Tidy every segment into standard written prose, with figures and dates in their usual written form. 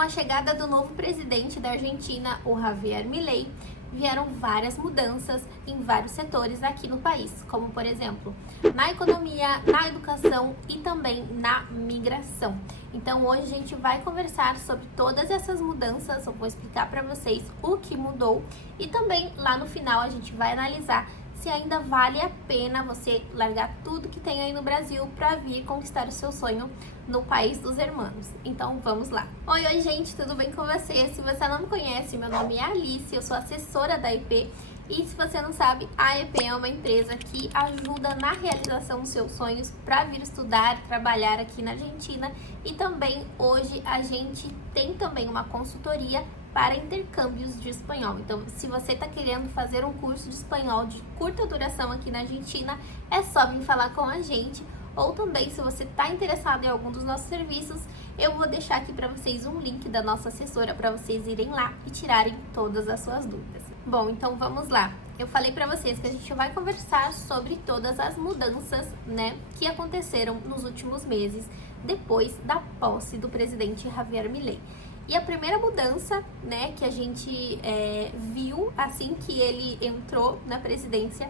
a chegada do novo presidente da Argentina, o Javier Milei, vieram várias mudanças em vários setores aqui no país, como por exemplo, na economia, na educação e também na migração. Então hoje a gente vai conversar sobre todas essas mudanças, eu vou explicar para vocês o que mudou e também lá no final a gente vai analisar se ainda vale a pena você largar tudo que tem aí no Brasil para vir conquistar o seu sonho no país dos hermanos. Então vamos lá. Oi, gente, tudo bem com você? Se você não me conhece, meu nome é Alice, eu sou assessora da IP e se você não sabe, a IP é uma empresa que ajuda na realização dos seus sonhos para vir estudar, trabalhar aqui na Argentina e também hoje a gente tem também uma consultoria para intercâmbios de espanhol. Então, se você está querendo fazer um curso de espanhol de curta duração aqui na Argentina, é só vir falar com a gente. Ou também, se você está interessado em algum dos nossos serviços, eu vou deixar aqui para vocês um link da nossa assessora para vocês irem lá e tirarem todas as suas dúvidas. Bom, então vamos lá. Eu falei para vocês que a gente vai conversar sobre todas as mudanças, né, que aconteceram nos últimos meses depois da posse do presidente Javier Milei. E a primeira mudança, né, que a gente viu assim que ele entrou na presidência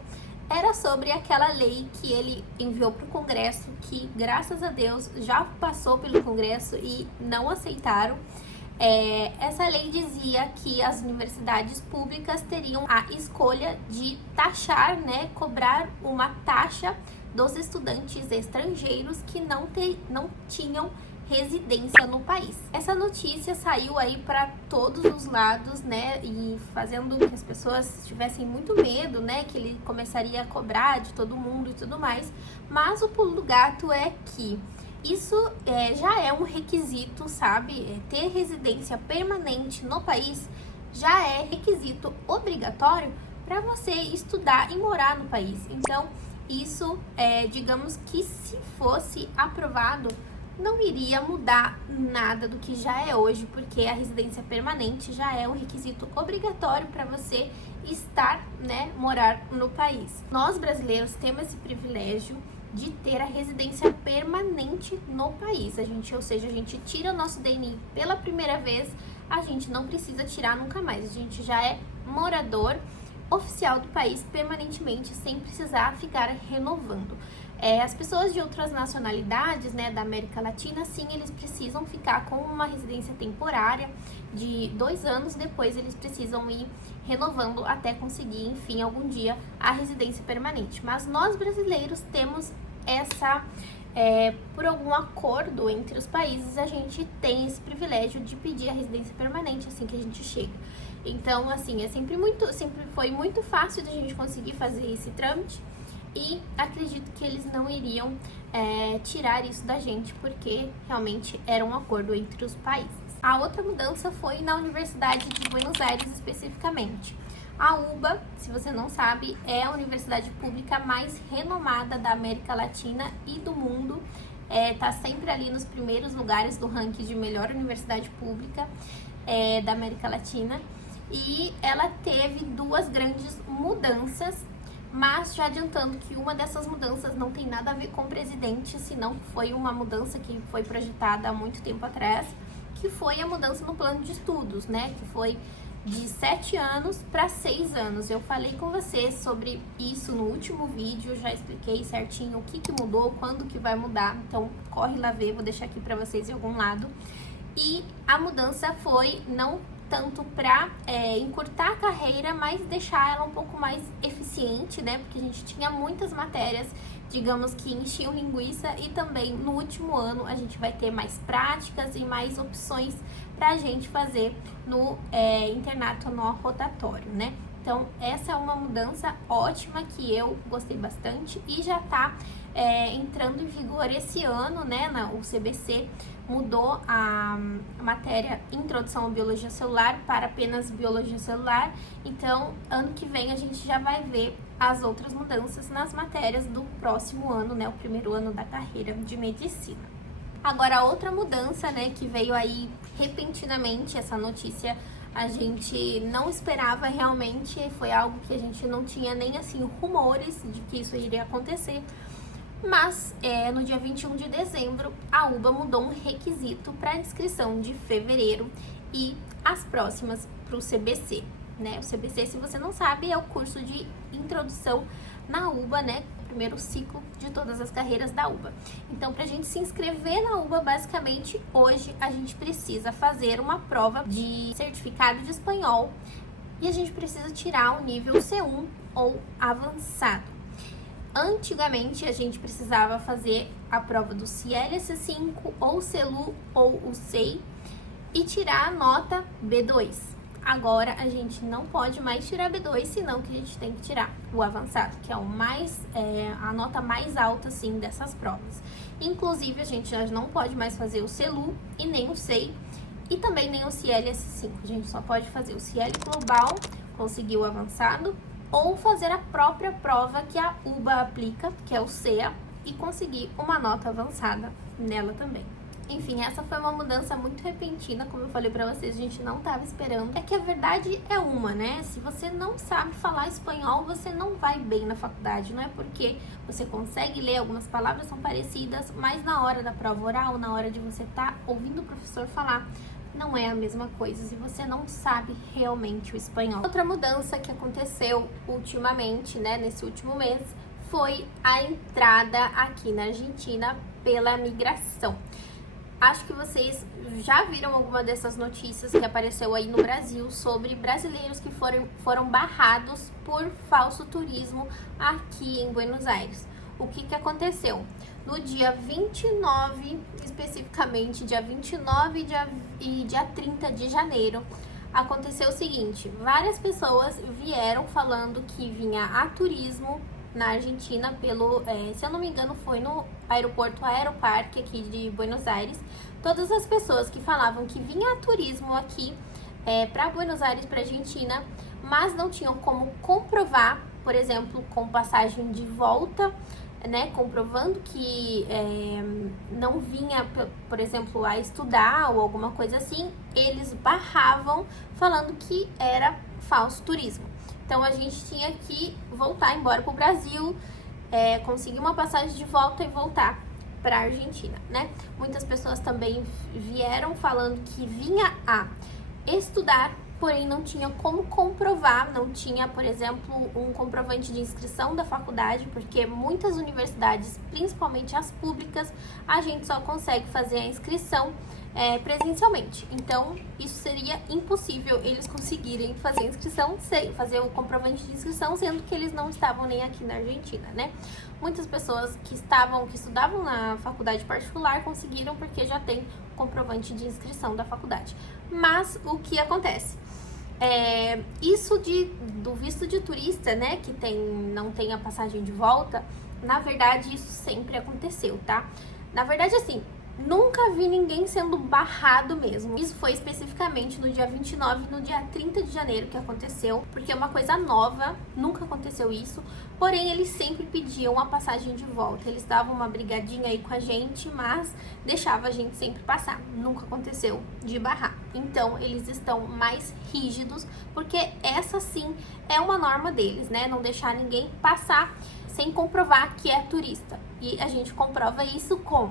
era sobre aquela lei que ele enviou para o Congresso, que graças a Deus já passou pelo Congresso e não aceitaram. Essa lei dizia que as universidades públicas teriam a escolha de taxar, né, cobrar uma taxa dos estudantes estrangeiros que não tinham residência no país. Essa notícia saiu aí para todos os lados, né, e fazendo que as pessoas tivessem muito medo, né, que ele começaria a cobrar de todo mundo e tudo mais, mas o pulo do gato é que isso já é um requisito, sabe? Ter residência permanente no país já é requisito obrigatório para você estudar e morar no país. Então, isso, digamos que se fosse aprovado, não iria mudar nada do que já é hoje, porque a residência permanente já é um requisito obrigatório para você estar, né, morar no país. Nós brasileiros temos esse privilégio de ter a residência permanente no país. Ou seja, a gente tira o nosso DNI pela primeira vez, a gente não precisa tirar nunca mais. A gente já é morador oficial do país permanentemente, sem precisar ficar renovando. As pessoas de outras nacionalidades, né, da América Latina, sim, eles precisam ficar com uma residência temporária de 2 anos, depois eles precisam ir renovando até conseguir, enfim, algum dia a residência permanente. Mas nós brasileiros temos essa, por algum acordo entre os países, a gente tem esse privilégio de pedir a residência permanente assim que a gente chega. Então, assim, sempre foi muito fácil de a gente conseguir fazer esse trâmite. E acredito que eles não iriam tirar isso da gente, porque realmente era um acordo entre os países. A outra mudança foi na Universidade de Buenos Aires especificamente. A UBA, se você não sabe, é a universidade pública mais renomada da América Latina e do mundo. Tá sempre ali nos primeiros lugares do ranking de melhor universidade pública da América Latina. E ela teve 2 grandes mudanças, mas já adiantando que uma dessas mudanças não tem nada a ver com o presidente, senão foi uma mudança que foi projetada há muito tempo atrás, que foi a mudança no plano de estudos, né? Que foi de 7 anos para 6 anos. Eu falei com vocês sobre isso no último vídeo, já expliquei certinho o que mudou, quando que vai mudar, então corre lá ver, vou deixar aqui para vocês em algum lado. E a mudança foi não tanto para encurtar a carreira, mas deixar ela um pouco mais eficiente, né? Porque a gente tinha muitas matérias, digamos, que enchiam linguiça, e também no último ano a gente vai ter mais práticas e mais opções para a gente fazer no internato no rotatório, né? Então, essa é uma mudança ótima que eu gostei bastante e já tá entrando em vigor esse ano, né? O CBC mudou a matéria Introdução à Biologia Celular para apenas Biologia Celular. Então, ano que vem a gente já vai ver as outras mudanças nas matérias do próximo ano, né? O primeiro ano da carreira de medicina. Agora, a outra mudança, né, que veio aí repentinamente, essa notícia a gente não esperava realmente, foi algo que a gente não tinha nem assim rumores de que isso iria acontecer, Mas no dia 21 de dezembro, a UBA mudou um requisito para a inscrição de fevereiro e as próximas para o CBC, né? O CBC, se você não sabe, é o curso de introdução na UBA, né? Primeiro ciclo de todas as carreiras da UBA. Então, para a gente se inscrever na UBA, basicamente, hoje a gente precisa fazer uma prova de certificado de espanhol e a gente precisa tirar o nível C1 ou avançado. Antigamente, a gente precisava fazer a prova do CIELS-5 ou CELU ou o SEI e tirar a nota B2. Agora, a gente não pode mais tirar B2, senão que a gente tem que tirar o avançado, que é a nota mais alta, assim, dessas provas. Inclusive, a gente já não pode mais fazer o CELU e nem o SEI e também nem o CIELS-5. A gente só pode fazer o CIEL Global, conseguir o avançado, ou fazer a própria prova que a UBA aplica, que é o CEA, e conseguir uma nota avançada nela também. Enfim, essa foi uma mudança muito repentina, como eu falei pra vocês, a gente não tava esperando. É que a verdade é uma, né? Se você não sabe falar espanhol, você não vai bem na faculdade. Não é porque você consegue ler, algumas palavras são parecidas, mas na hora da prova oral, na hora de você estar ouvindo o professor falar, não é a mesma coisa se você não sabe realmente o espanhol. Outra mudança que aconteceu ultimamente, né, nesse último mês, foi a entrada aqui na Argentina pela migração. Acho que vocês já viram alguma dessas notícias que apareceu aí no Brasil sobre brasileiros que foram barrados por falso turismo aqui em Buenos Aires. O que aconteceu? No dia 29, especificamente dia 29 e dia 30 de janeiro, aconteceu o seguinte: várias pessoas vieram falando que vinha a turismo na Argentina pelo, se eu não me engano, foi no aeroporto Aeroparque aqui de Buenos Aires. Todas as pessoas que falavam que vinha a turismo aqui para Buenos Aires, para Argentina, mas não tinham como comprovar, por exemplo, com passagem de volta, né, comprovando que não vinha, por exemplo, a estudar ou alguma coisa assim, eles barravam falando que era falso turismo. Então, a gente tinha que voltar embora para o Brasil, conseguir uma passagem de volta e voltar para a Argentina, né? Muitas pessoas também vieram falando que vinha a estudar, porém não tinha como comprovar, não tinha, por exemplo, um comprovante de inscrição da faculdade, porque muitas universidades, principalmente as públicas, a gente só consegue fazer a inscrição presencialmente. Então, isso seria impossível eles conseguirem fazer a inscrição, fazer o comprovante de inscrição, sendo que eles não estavam nem aqui na Argentina, né? Muitas pessoas que estudavam na faculdade particular conseguiram porque já tem comprovante de inscrição da faculdade. Mas o que acontece? Isso do visto de turista, né, que não tem a passagem de volta, na verdade isso sempre aconteceu, tá? Na verdade, assim, nunca vi ninguém sendo barrado mesmo. Isso foi especificamente no dia 29 e no dia 30 de janeiro que aconteceu, porque é uma coisa nova, nunca aconteceu isso. Porém, eles sempre pediam a passagem de volta. Eles davam uma brigadinha aí com a gente, mas deixava a gente sempre passar. Nunca aconteceu de barrar. Então, eles estão mais rígidos, porque essa sim é uma norma deles, né? Não deixar ninguém passar sem comprovar que é turista. E a gente comprova isso com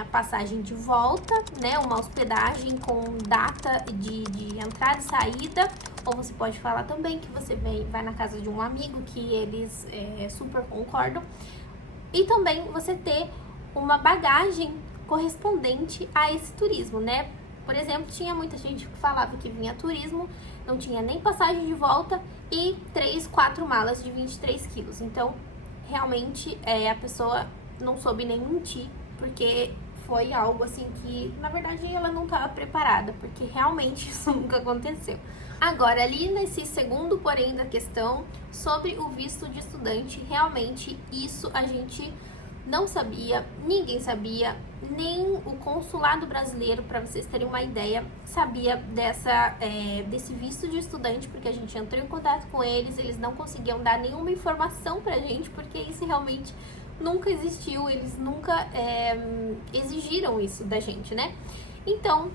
a passagem de volta, né, uma hospedagem com data de entrada e saída, ou você pode falar também que você vai na casa de um amigo, que eles super concordam, e também você ter uma bagagem correspondente a esse turismo, né? Por exemplo, tinha muita gente que falava que vinha turismo, não tinha nem passagem de volta e 3, 4 malas de 23 quilos. Então, realmente, a pessoa não soube nem mentir, porque foi algo assim que, na verdade, ela não estava preparada, porque realmente isso nunca aconteceu. Agora, ali nesse segundo porém da questão, sobre o visto de estudante, realmente isso a gente não sabia, ninguém sabia, nem o consulado brasileiro, para vocês terem uma ideia, sabia desse visto de estudante, porque a gente entrou em contato com eles não conseguiam dar nenhuma informação pra gente, porque isso realmente nunca existiu, eles nunca exigiram isso da gente, né? Então,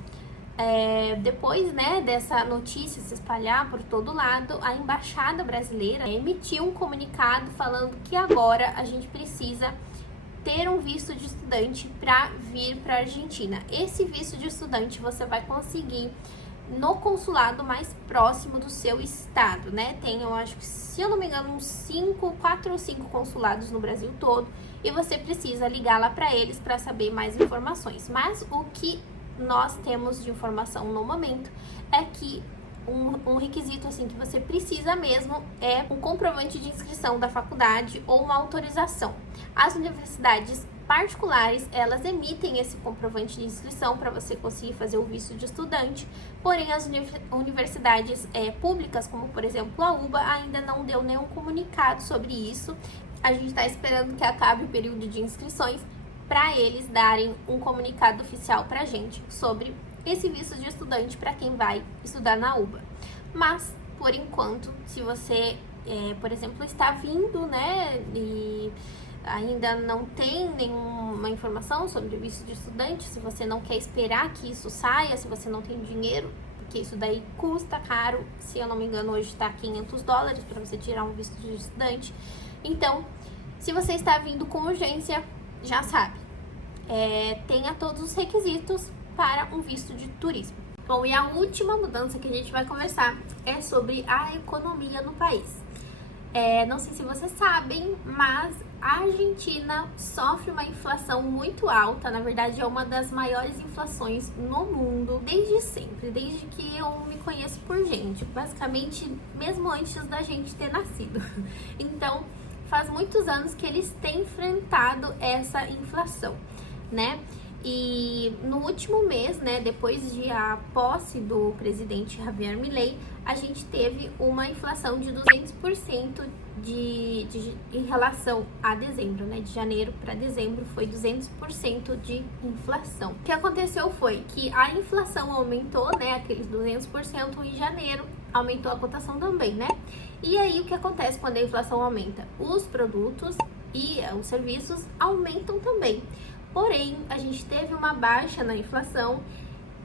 depois, né, dessa notícia se espalhar por todo lado, a embaixada brasileira emitiu um comunicado falando que agora a gente precisa ter um visto de estudante para vir para a Argentina. Esse visto de estudante você vai conseguir no consulado mais próximo do seu estado, né? Tem, eu acho que, se eu não me engano, uns 4 ou 5 consulados no Brasil todo, e você precisa ligar lá para eles para saber mais informações. Mas o que nós temos de informação no momento é que um requisito assim que você precisa mesmo é um comprovante de inscrição da faculdade ou uma autorização. As universidades particulares, elas emitem esse comprovante de inscrição para você conseguir fazer o visto de estudante, porém as universidades públicas, como por exemplo a UBA, ainda não deu nenhum comunicado sobre isso. A gente está esperando que acabe o período de inscrições para eles darem um comunicado oficial para a gente sobre esse visto de estudante para quem vai estudar na UBA. Mas, por enquanto, se você, por exemplo, está vindo, né, e ainda não tem nenhuma informação sobre o visto de estudante, se você não quer esperar que isso saia, se você não tem dinheiro, porque isso daí custa caro, se eu não me engano hoje está $500 para você tirar um visto de estudante. Então, se você está vindo com urgência, já sabe, tenha todos os requisitos para um visto de turismo. Bom, e a última mudança que a gente vai conversar é sobre a economia no país. Não sei se vocês sabem, mas a Argentina sofre uma inflação muito alta. Na verdade, é uma das maiores inflações no mundo desde sempre, desde que eu me conheço por gente, basicamente mesmo antes da gente ter nascido. Então, faz muitos anos que eles têm enfrentado essa inflação, né? E no último mês, né, depois de a posse do presidente Javier Milei, a gente teve uma inflação de 200% em relação a dezembro, né? De janeiro para dezembro foi 200% de inflação. O que aconteceu foi que a inflação aumentou, né? Aqueles 200% em janeiro, aumentou a cotação também, né? E aí o que acontece quando a inflação aumenta? Os produtos e os serviços aumentam também. Porém, a gente teve uma baixa na inflação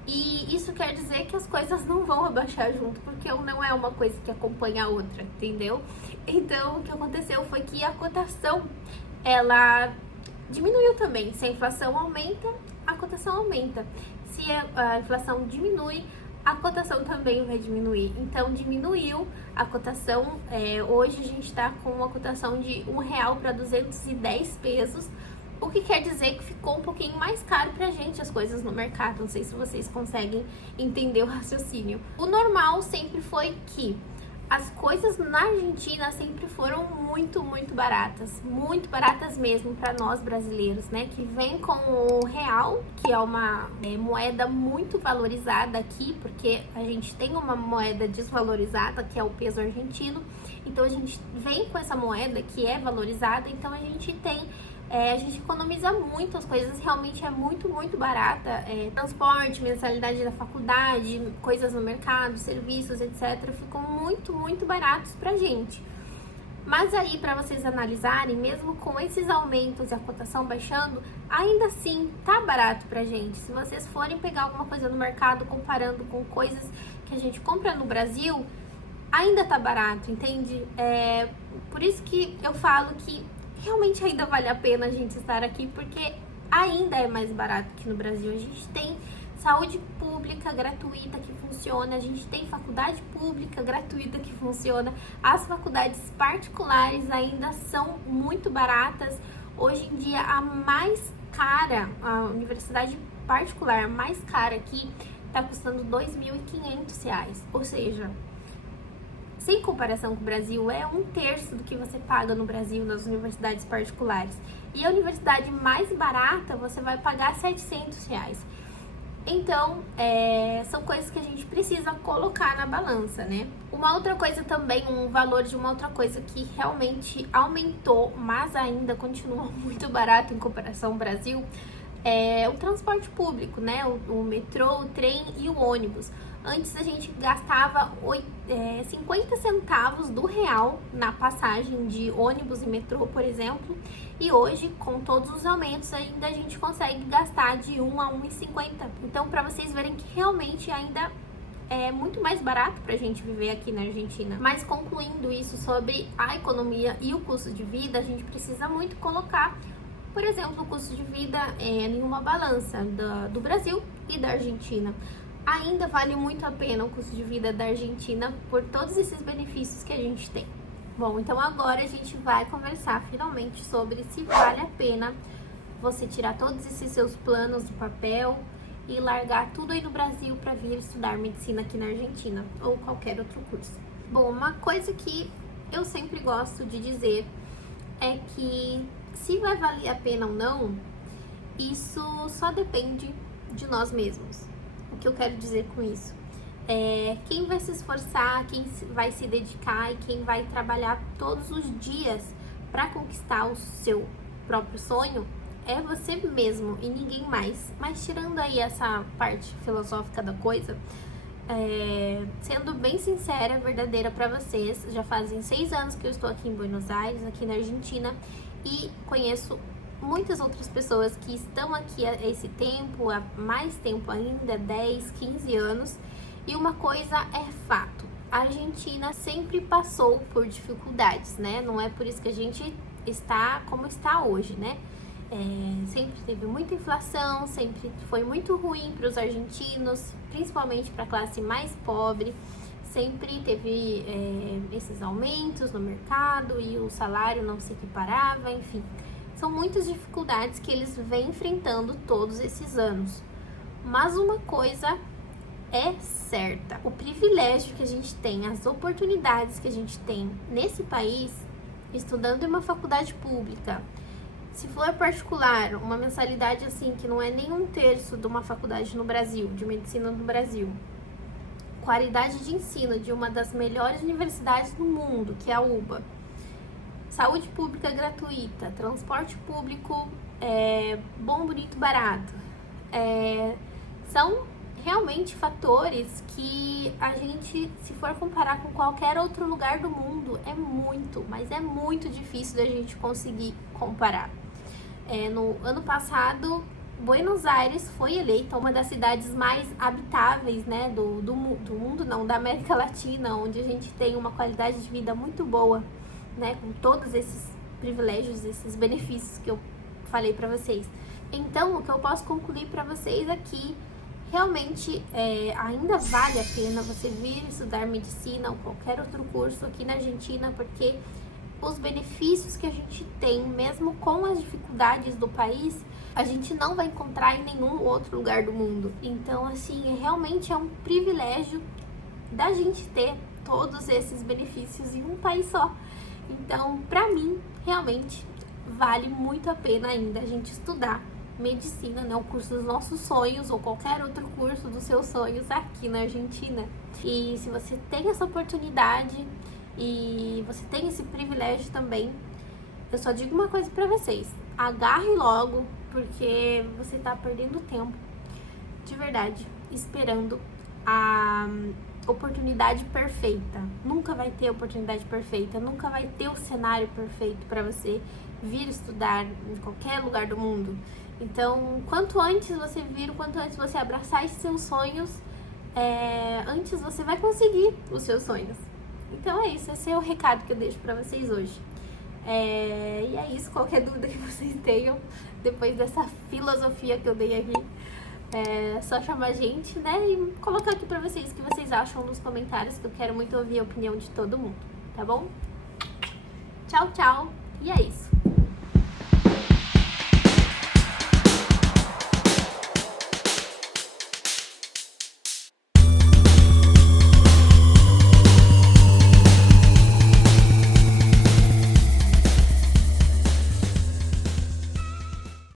e isso quer dizer que as coisas não vão abaixar junto, porque não é uma coisa que acompanha a outra, entendeu? Então, o que aconteceu foi que a cotação, ela diminuiu também. Se a inflação aumenta, a cotação aumenta. Se a inflação diminui, a cotação também vai diminuir. Então, diminuiu a cotação. Hoje a gente está com uma cotação de R$1 para 210 pesos, o que quer dizer que ficou um pouquinho mais caro pra gente as coisas no mercado. Não sei se vocês conseguem entender o raciocínio. O normal sempre foi que as coisas na Argentina sempre foram muito baratas mesmo para nós brasileiros, né? Que vem com o real, que é uma moeda muito valorizada aqui, porque a gente tem uma moeda desvalorizada, que é o peso argentino. Então a gente vem com essa moeda que é valorizada, então a gente economiza muito, as coisas realmente é muito barata. Transporte, mensalidade da faculdade, coisas no mercado, serviços, etc. ficam muito baratos pra gente. Mas aí, para vocês analisarem, mesmo com esses aumentos e a cotação baixando, ainda assim tá barato pra gente. Se vocês forem pegar alguma coisa no mercado comparando com coisas que a gente compra no Brasil, ainda tá barato, entende? Por isso que eu falo que realmente ainda vale a pena a gente estar aqui, porque ainda é mais barato que no Brasil. A gente tem saúde pública gratuita que funciona, a gente tem faculdade pública gratuita que funciona, as faculdades particulares ainda são muito baratas. Hoje em dia, a mais cara, a universidade particular mais cara aqui, tá custando R$2.500, ou seja, sem comparação com o Brasil, é 1/3 do que você paga no Brasil nas universidades particulares. E a universidade mais barata, você vai pagar R$700. Então, são coisas que a gente precisa colocar na balança, né? Uma outra coisa também, um valor de uma outra coisa que realmente aumentou, mas ainda continua muito barato em comparação ao Brasil, é o transporte público, né? O metrô, o trem e o ônibus. Antes a gente gastava 50 centavos do real na passagem de ônibus e metrô, por exemplo. E hoje, com todos os aumentos, ainda a gente consegue gastar de 1 a 1,50. Então, para vocês verem que realmente ainda é muito mais barato pra gente viver aqui na Argentina. Mas concluindo isso sobre a economia e o custo de vida, a gente precisa muito colocar Por exemplo, o custo de vida em uma balança do Brasil e da Argentina. Ainda vale muito a pena o custo de vida da Argentina por todos esses benefícios que a gente tem. Bom, então agora a gente vai conversar finalmente sobre se vale a pena você tirar todos esses seus planos do papel e largar tudo aí no Brasil para vir estudar medicina aqui na Argentina ou qualquer outro curso. Bom, uma coisa que eu sempre gosto de dizer é que se vai valer a pena ou não, isso só depende de nós mesmos. O que eu quero dizer com isso? Quem vai se esforçar, quem vai se dedicar e quem vai trabalhar todos os dias para conquistar o seu próprio sonho é você mesmo e ninguém mais. Mas tirando aí essa parte filosófica da coisa, sendo bem sincera, verdadeira para vocês, já fazem 6 anos que eu estou aqui em Buenos Aires, aqui na Argentina, e conheço muitas outras pessoas que estão aqui há esse tempo, há mais tempo ainda, 10, 15 anos, e uma coisa é fato, a Argentina sempre passou por dificuldades, né? Não é por isso que a gente está como está hoje, né? Sempre teve muita inflação, sempre foi muito ruim para os argentinos, principalmente para a classe mais pobre, sempre teve esses aumentos no mercado e o salário não se equiparava, enfim. São muitas dificuldades que eles vêm enfrentando todos esses anos. Mas uma coisa é certa, o privilégio que a gente tem, as oportunidades que a gente tem nesse país, estudando em uma faculdade pública, se for particular, uma mensalidade assim que não é nem 1/3 de uma faculdade no Brasil, de medicina no Brasil, qualidade de ensino de uma das melhores universidades do mundo, que é a UBA, saúde pública gratuita, transporte público bom, bonito, barato, são realmente fatores que a gente, se for comparar com qualquer outro lugar do mundo, mas é muito difícil da gente conseguir comparar. No ano passado, Buenos Aires foi eleita uma das cidades mais habitáveis, né, do mundo, não, da América Latina, onde a gente tem uma qualidade de vida muito boa, né, com todos esses privilégios, esses benefícios que eu falei pra vocês. Então, o que eu posso concluir pra vocês é que realmente ainda vale a pena você vir estudar medicina ou qualquer outro curso aqui na Argentina, porque os benefícios que a gente tem, mesmo com as dificuldades do país, a gente não vai encontrar em nenhum outro lugar do mundo. Então, assim, realmente é um privilégio da gente ter todos esses benefícios em um país só. Então, pra mim, realmente vale muito a pena ainda a gente estudar medicina, né, o curso dos nossos sonhos ou qualquer outro curso dos seus sonhos aqui na Argentina. E se você tem essa oportunidade e você tem esse privilégio também, eu só digo uma coisa pra vocês: agarre logo, porque você tá perdendo tempo, de verdade, esperando a oportunidade perfeita. Nunca vai ter oportunidade perfeita, nunca vai ter o cenário perfeito pra você vir estudar em qualquer lugar do mundo. Então, quanto antes você vir, quanto antes você abraçar esses seus sonhos, antes você vai conseguir os seus sonhos. Então é isso, esse é o recado que eu deixo pra vocês hoje. E é isso, qualquer dúvida que vocês tenham, depois dessa filosofia que eu dei aqui, é só chamar a gente, né, e colocar aqui pra vocês o que vocês acham nos comentários, que eu quero muito ouvir a opinião de todo mundo, tá bom? Tchau, tchau, e é isso.